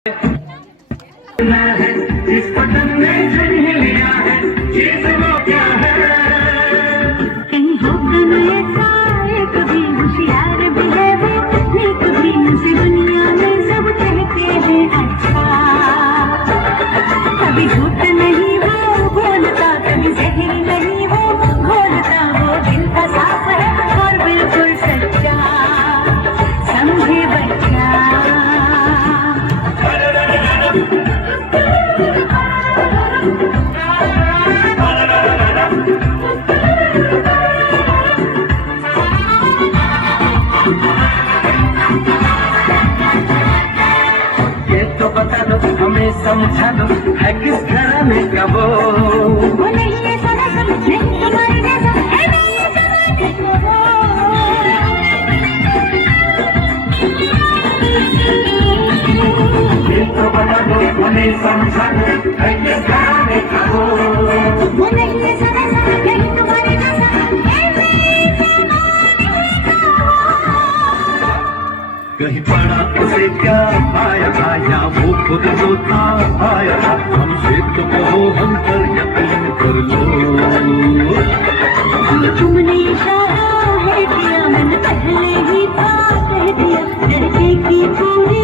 इस पतन ने जन्म लिया है, चीज वो क्या है? कहीं होगा न ऐसा एक भी होशियार भी है वो, नेक भी उसे दुनिया में सब कहते हैं अच्छा। कभी झूठ नहीं वो बोलता, कभी सही नहीं वो बोलता, वो दिल का साफ है और बिल्कुल सच्चा, समझे बच्चा। ये तो बता दो, हमें समझा दो, है किस घराने का वो? वो नहीं है सारा सब, नहीं हमारे जैसा, है नहीं ये जमाने का वो। ये तो बता दो, हमें समझा दो, है किस घराने का वो? वो नहीं है सारा सब, नहीं तुम्हारे जैसा, है नहीं कहीं पड़ा उसे क्या आया आया, वो खुद रोता आया, हमसे तो कहो, हम पर यकीन कर लो। जो तुमने इशारा है किया, मैंने पहले ही था कह दिया, लड़के की पूरी